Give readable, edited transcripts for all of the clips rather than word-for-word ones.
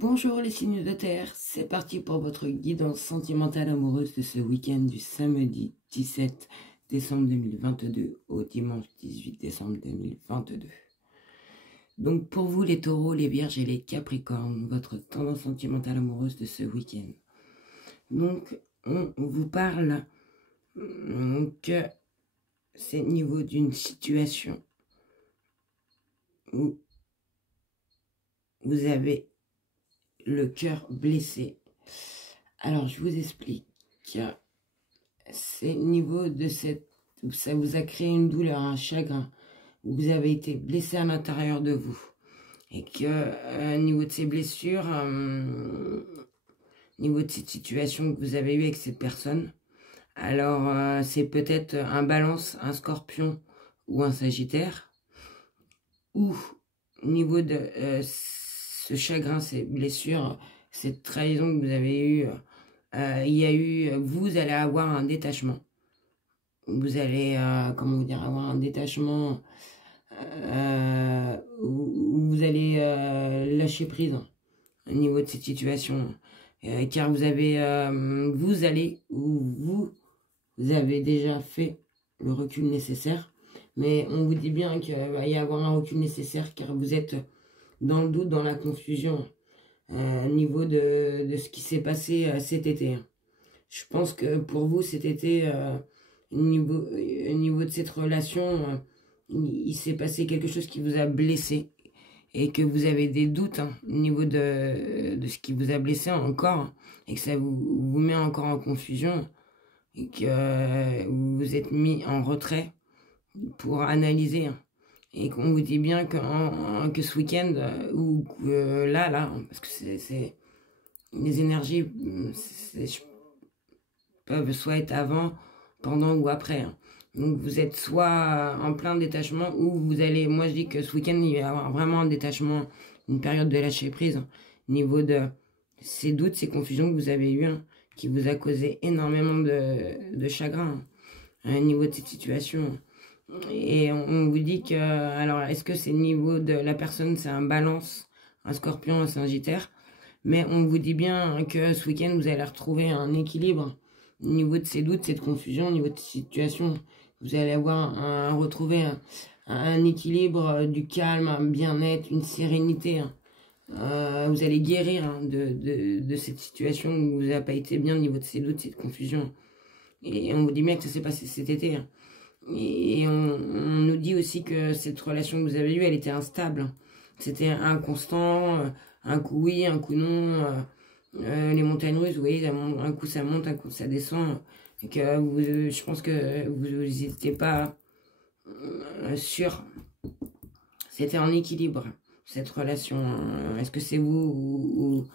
Bonjour les signes de terre, c'est parti pour votre guidance sentimentale amoureuse de ce week-end du samedi 17 décembre 2022 au dimanche 18 décembre 2022. Donc pour vous les taureaux, les vierges et les capricornes, votre tendance sentimentale amoureuse de ce week-end. Donc on vous parle que c'est au niveau d'une situation où vous avez le cœur blessé. Alors je vous explique. C'est au niveau de ça vous a créé une douleur, un chagrin, où vous avez été blessé à l'intérieur de vous. Et que au niveau de ces blessures, au niveau de cette situation que vous avez eue avec cette personne, alors c'est peut-être un balance, un scorpion ou un sagittaire, ou au niveau de ce chagrin, ces blessures, cette trahison que vous avez eue, vous allez avoir un détachement. Vous allez, comment vous dire, avoir un détachement où vous allez lâcher prise au niveau de cette situation. Car vous avez déjà fait le recul nécessaire. Mais on vous dit bien qu'il va y avoir un recul nécessaire car vous êtes dans le doute, dans la confusion au niveau de ce qui s'est passé cet été. Je pense que pour vous, cet été, au niveau de cette relation, il s'est passé quelque chose qui vous a blessé et que vous avez des doutes au niveau de ce qui vous a blessé encore et que ça vous met encore en confusion et que vous vous êtes mis en retrait pour analyser et qu'on vous dit bien que ce week-end ou là, parce que c'est les énergies peuvent soit être avant, pendant ou après. Donc vous êtes soit en plein détachement ou vous allez, moi je dis que ce week-end il va y avoir vraiment un détachement, une période de lâcher prise au niveau de ces doutes, ces confusions que vous avez eues, qui vous a causé énormément de chagrin au niveau de cette situation. Et on vous dit que, alors est-ce que c'est le niveau de la personne, c'est un balance, un scorpion, un sagittaire, mais on vous dit bien que ce week-end vous allez retrouver un équilibre au niveau de ces doutes, cette confusion, au niveau de cette situation. Vous allez retrouver un équilibre, du calme, un bien-être, une sérénité. Vous allez guérir de cette situation où vous n'avez pas été bien au niveau de ces doutes, cette confusion. Et on vous dit bien que ça s'est passé cet été. Et on nous dit aussi que cette relation que vous avez eue, elle était instable. C'était inconstant, un coup oui, un coup non. Les montagnes russes, vous voyez, un coup ça monte, un coup ça descend. Et que je pense que vous n'étiez pas sûr. C'était en équilibre, cette relation. Est-ce que c'est vous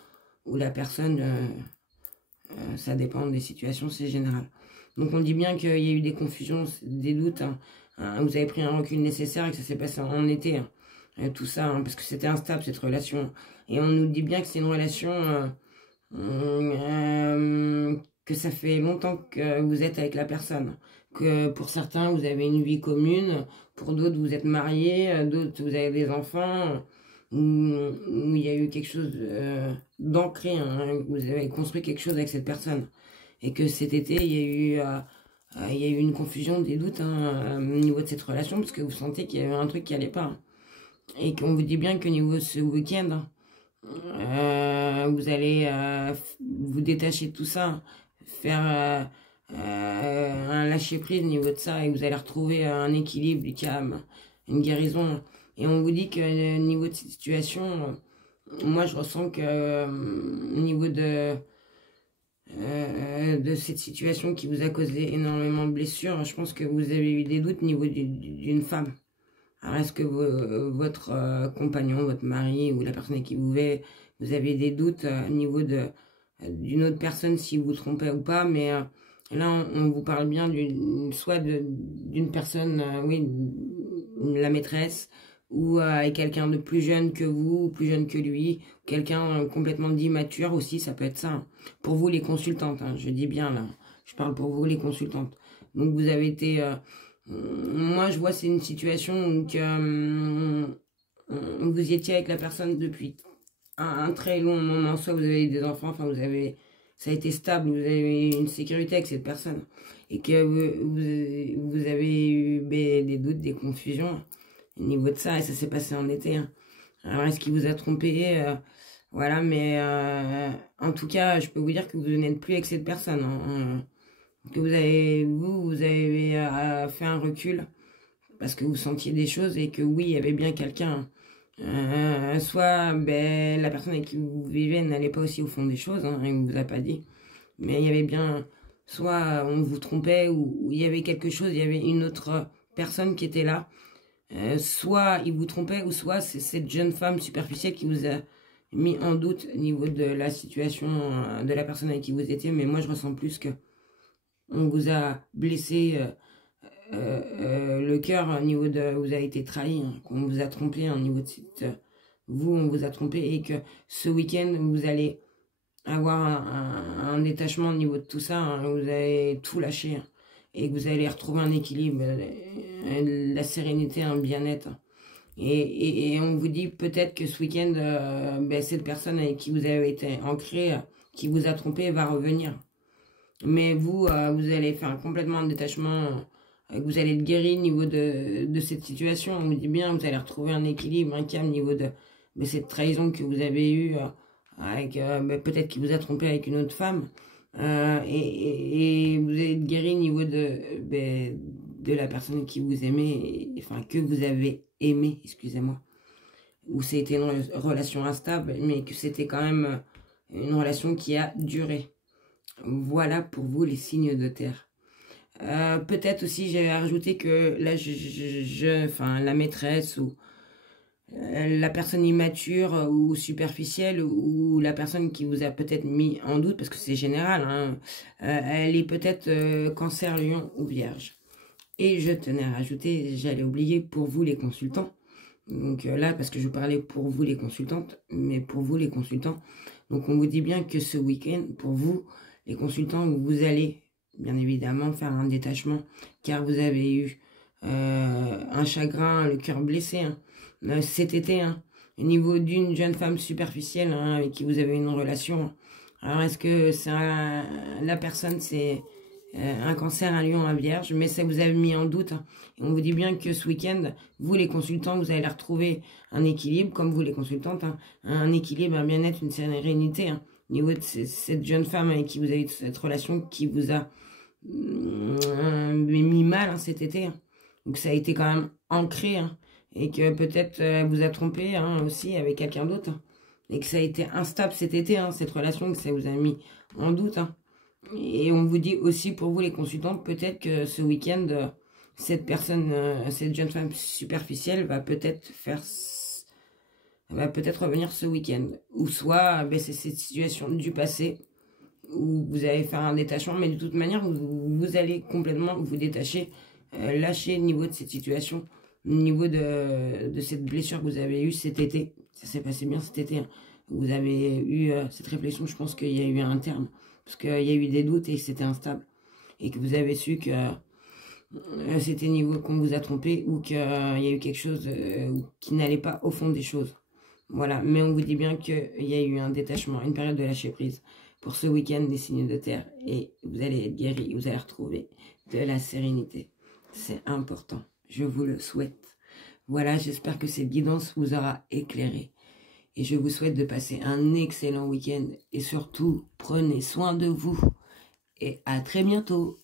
ou la personne ça dépend des situations, c'est général. Donc on dit bien qu'il y a eu des confusions, des doutes. Vous avez pris un recul nécessaire et que ça s'est passé en été. Tout ça, parce que c'était instable cette relation. Et on nous dit bien que c'est une relation que ça fait longtemps que vous êtes avec la personne. Que pour certains, vous avez une vie commune. Pour d'autres, vous êtes mariés. D'autres, vous avez des enfants. Où il y a eu quelque chose d'ancré. Vous avez construit quelque chose avec cette personne. Et que cet été, il y a eu une confusion, des doutes au niveau de cette relation. Parce que vous sentez qu'il y avait un truc qui allait pas. Et qu'on vous dit bien qu'au niveau de ce week-end, vous allez vous détacher de tout ça, faire un lâcher-prise au niveau de ça, et vous allez retrouver un équilibre, du calme, une guérison. Et on vous dit que au niveau de cette situation, moi je ressens que au niveau de cette situation qui vous a causé énormément de blessures, je pense que vous avez eu des doutes au niveau d'une femme. Alors, est-ce que votre compagnon, votre mari ou la personne avec qui vous avez des doutes au niveau d'une autre personne, si vous vous trompez ou pas, mais là, on vous parle bien soit d'une personne, oui, la maîtresse, ou avec quelqu'un de plus jeune que vous, ou plus jeune que lui, quelqu'un complètement d'immature aussi, ça peut être ça. Pour vous, les consultantes, je dis bien là, je parle pour vous, les consultantes. Donc, vous avez été... moi, je vois c'est une situation où vous y étiez avec la personne depuis un très long moment, soit vous avez eu des enfants, enfin ça a été stable, vous avez eu une sécurité avec cette personne, et que vous avez eu des doutes, des confusions au niveau de ça, et ça s'est passé en été. Hein. Alors, est-ce qu'il vous a trompé voilà, mais en tout cas, je peux vous dire que vous n'êtes plus avec cette personne. Hein, que vous avez fait un recul parce que vous sentiez des choses et que oui, il y avait bien quelqu'un. Soit la personne avec qui vous vivez n'allait pas aussi au fond des choses, hein, et ne vous a pas dit. Mais il y avait bien, soit on vous trompait ou il y avait quelque chose, il y avait une autre personne qui était là. Soit il vous trompait ou soit c'est cette jeune femme superficielle qui vous a mis en doute au niveau de la situation de la personne avec qui vous étiez. Mais moi je ressens plus que on vous a blessé le cœur au niveau de vous avez été trahi, hein, qu'on vous a trompé au niveau de cette on vous a trompé et que ce week-end vous allez avoir un détachement au niveau de tout ça, hein, vous allez tout lâcher, hein, et que vous allez retrouver un équilibre, la sérénité, un bien-être. Et on vous dit peut-être que ce week-end, cette personne avec qui vous avez été ancré, qui vous a trompé, va revenir. Mais vous allez faire complètement un détachement, vous allez être guéri au niveau de cette situation. On vous dit bien, vous allez retrouver un équilibre, un calme au niveau de cette trahison que vous avez eue, avec peut-être qu'il vous a trompé avec une autre femme. Et vous allez être guéri au niveau de la personne qui vous aimait, enfin que vous avez aimé, excusez-moi. Ou c'était une relation instable, mais que c'était quand même une relation qui a duré. Voilà pour vous les signes de terre. Peut-être aussi j'avais rajouté que là, la maîtresse ou la personne immature ou superficielle ou la personne qui vous a peut-être mis en doute, parce que c'est général, hein, elle est peut-être cancer, lion ou vierge. Et je tenais à rajouter, j'allais oublier pour vous les consultants. Donc là, parce que je parlais pour vous les consultantes, mais pour vous les consultants. Donc on vous dit bien que ce week-end, pour vous, les consultants, vous allez bien évidemment faire un détachement, car vous avez eu un chagrin, le cœur blessé, hein, cet été, hein, au niveau d'une jeune femme superficielle, hein, avec qui vous avez une relation. Alors est-ce que la personne c'est un cancer, un lion, un vierge, mais ça vous a mis en doute, hein. Et on vous dit bien que ce week-end, vous les consultants, vous allez retrouver un équilibre, comme vous les consultantes, hein, un équilibre, un bien-être, une sérénité, hein, au niveau de cette jeune femme avec qui vous avez cette relation qui vous a mis mal, hein, cet été, hein. Donc ça a été quand même ancré, hein, et que peut-être elle vous a trompé, hein, aussi avec quelqu'un d'autre, hein, et que ça a été instable cet été, hein, cette relation, que ça vous a mis en doute, hein. Et on vous dit aussi pour vous les consultants, peut-être que ce week-end, cette personne, cette jeune femme superficielle va peut-être revenir ce week-end. Ou soit c'est cette situation du passé où vous allez faire un détachement, mais de toute manière vous allez complètement vous détacher, lâcher au niveau de cette situation, au niveau de cette blessure que vous avez eue cet été. Ça s'est passé bien cet été, hein. Vous avez eu cette réflexion, je pense qu'il y a eu un terme. Parce qu'il y a eu des doutes et c'était instable. Et que vous avez su que c'était niveau qu'on vous a trompé ou qu'il y a eu quelque chose qui n'allait pas au fond des choses. Voilà, mais on vous dit bien qu'il y a eu un détachement, une période de lâcher prise pour ce week-end des signes de terre. Et vous allez être guéri, vous allez retrouver de la sérénité. C'est important, je vous le souhaite. Voilà, j'espère que cette guidance vous aura éclairé. Et je vous souhaite de passer un excellent week-end. Et surtout, prenez soin de vous. Et à très bientôt.